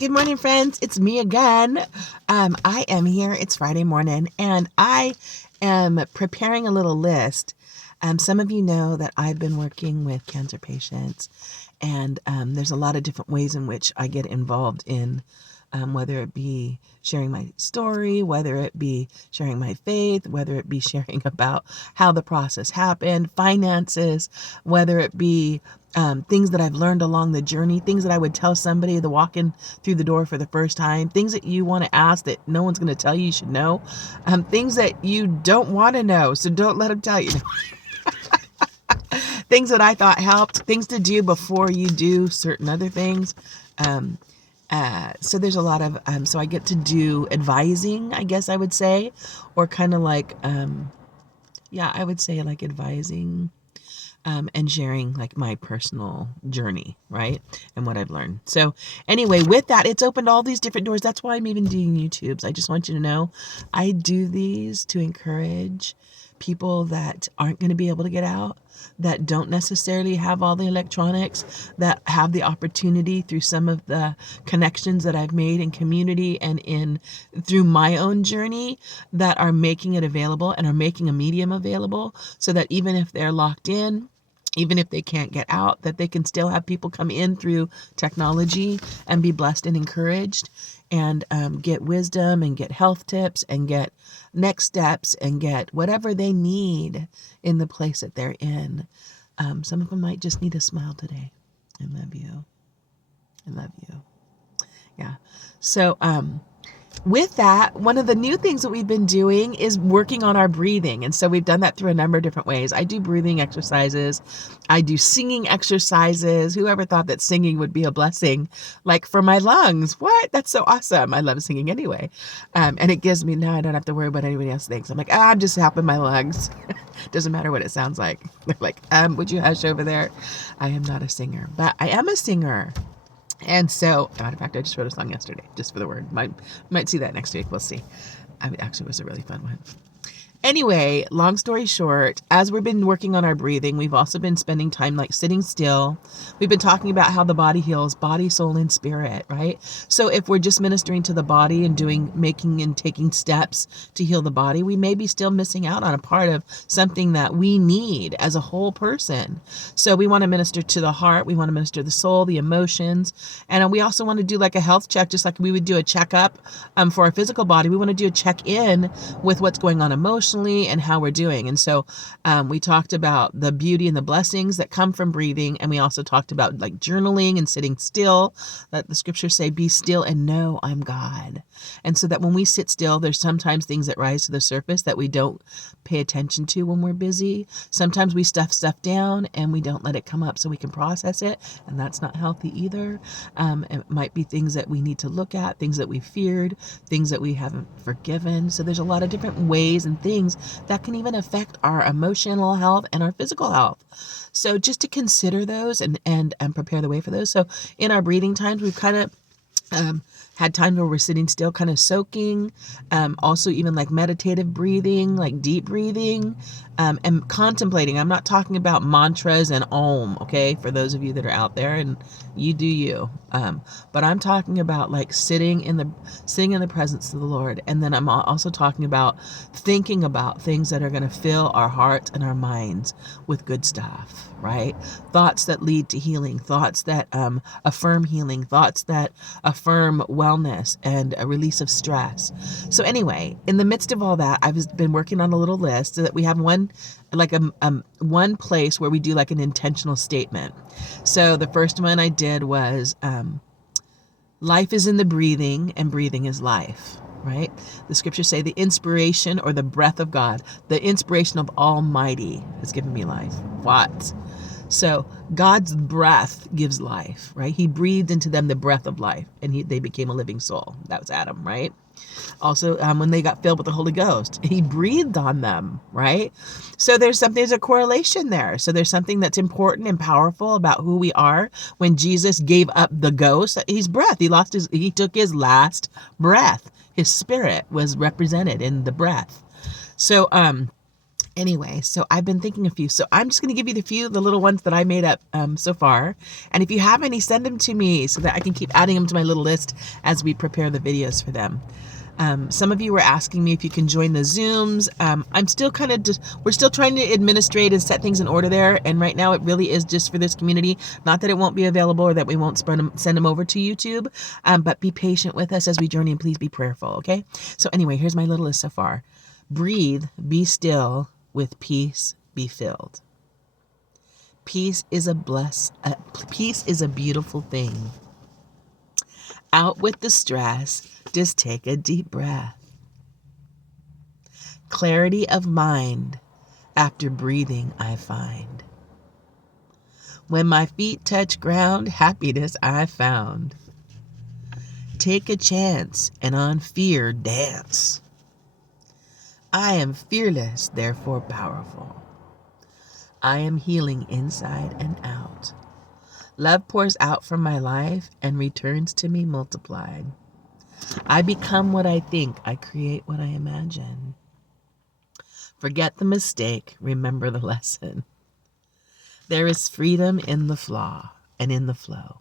Good morning, friends. It's me again. I am here. It's Friday morning, and I am preparing a little list. Some of you know that I've been working with cancer patients, and there's a lot of different ways in which I get involved in whether it be sharing my story, whether it be sharing my faith, whether it be sharing about how the process happened, finances, whether it be things that I've learned along the journey, things that I would tell somebody to walk in through the door for the first time, things that you want to ask that no one's going to tell you should know, things that you don't want to know, so don't let them tell you. Things that I thought helped, things to do before you do certain other things. Um, so there's a lot of, so I get to do advising, I guess I would say, or kind of like, yeah, I would say like advising, and sharing like my personal journey, right? And what I've learned. So anyway, with that, it's opened all these different doors. That's why I'm even doing YouTubes. I just want you to know, I do these to encourage people that aren't going to be able to get out, that don't necessarily have all the electronics, that have the opportunity through some of the connections that I've made in community and in through my own journey, that are making it available and are making a medium available, so that even if they're locked in, even if they can't get out, that they can still have people come in through technology and be blessed and encouraged, and get wisdom and get health tips and get next steps and get whatever they need in the place that they're in. Some of them might just need a smile today. I love you. I love you. Yeah. So, with that, one of the new things that we've been doing is working on our breathing. And so we've done that through a number of different ways. I do breathing exercises. I do singing exercises. Whoever thought that singing would be a blessing, like for my lungs? What? That's so awesome. I love singing anyway. And it gives me, now I don't have to worry about anybody else thinks. I'm like, I'm just helping my lungs. Doesn't matter what it sounds like. They're like, would you hush over there? I am not a singer, but I am a singer. And so, matter of fact, I just wrote a song yesterday, just for the word. Might see that next week. We'll see. It actually was a really fun one. Anyway, long story short, as we've been working on our breathing, we've also been spending time like sitting still. We've been talking about how the body heals, body, soul, and spirit, right? So if we're just ministering to the body and making and taking steps to heal the body, we may be still missing out on a part of something that we need as a whole person. So we want to minister to the heart. We want to minister to the soul, the emotions. And we also want to do like a health check, just like we would do a checkup for our physical body. We want to do a check in with what's going on emotionally and how we're doing. And so we talked about the beauty and the blessings that come from breathing. And we also talked about like journaling and sitting still. Let the scriptures say, be still and know I'm God. And so that when we sit still, there's sometimes things that rise to the surface that we don't pay attention to when we're busy. Sometimes we stuff stuff down and we don't let it come up so we can process it. And that's not healthy either. It might be things that we need to look at, things that we feared, things that we haven't forgiven. So there's a lot of different ways and things that can even affect our emotional health and our physical health. So just to consider those and prepare the way for those. So in our breathing times, we've kind of had times where we're sitting still, kind of soaking, also even like meditative breathing, like deep breathing, and contemplating. I'm not talking about mantras and om, okay, for those of you that are out there, and you do you. But I'm talking about like sitting in the presence of the Lord. And then I'm also talking about thinking about things that are going to fill our hearts and our minds with good stuff, right? Thoughts that lead to healing, thoughts that affirm healing, thoughts that affirm wellness and a release of stress. So anyway, in the midst of all that, I've been working on a little list so that we have one place where we do like an intentional statement. So the first one I did was life is in the breathing and breathing is life, right? The scriptures say the inspiration or the breath of God, the inspiration of Almighty has given me life. What? So God's breath gives life, right? He breathed into them the breath of life, and they became a living soul. That was Adam, right? Also, when they got filled with the Holy Ghost, he breathed on them, right? So there's a correlation there. So there's something that's important and powerful about who we are. When Jesus gave up the ghost, his breath, he took his last breath. His spirit was represented in the breath. So, Anyway, so I've been thinking a few. So I'm just going to give you the little ones that I made up so far. And if you have any, send them to me so that I can keep adding them to my little list as we prepare the videos for them. Some of you were asking me if you can join the Zooms. I'm still kind of we're still trying to administrate and set things in order there. And right now it really is just for this community. Not that it won't be available or that we won't send them over to YouTube. But be patient with us as we journey and please be prayerful, okay? So anyway, here's my little list so far. Breathe, be still, with peace be filled. Peace is a beautiful thing. Out with the stress, just take a deep breath. Clarity of mind, after breathing I find. When my feet touch ground, happiness I found. Take a chance and on fear dance. I am fearless, therefore powerful. I am healing inside and out. Love pours out from my life and returns to me multiplied. I become what I think. I create what I imagine. Forget the mistake. Remember the lesson. There is freedom in the flaw and in the flow.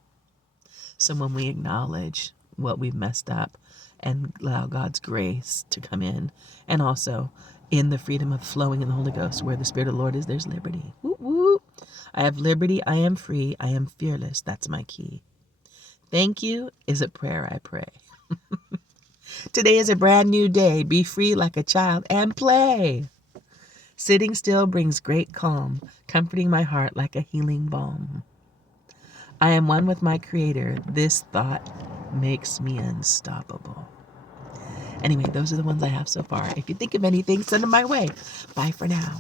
So when we acknowledge what we've messed up and allow God's grace to come in, and also in the freedom of flowing in the Holy Ghost, where the Spirit of the Lord is, there's liberty. Woo, woo. I have liberty. I am free. I am fearless. That's my key. Thank you is a prayer I pray. Today is a brand new day. Be free like a child and play. Sitting still brings great calm, comforting my heart like a healing balm. I am one with my Creator. This thought makes me unstoppable. Anyway, those are the ones I have so far. If you think of anything, send them my way. Bye for now.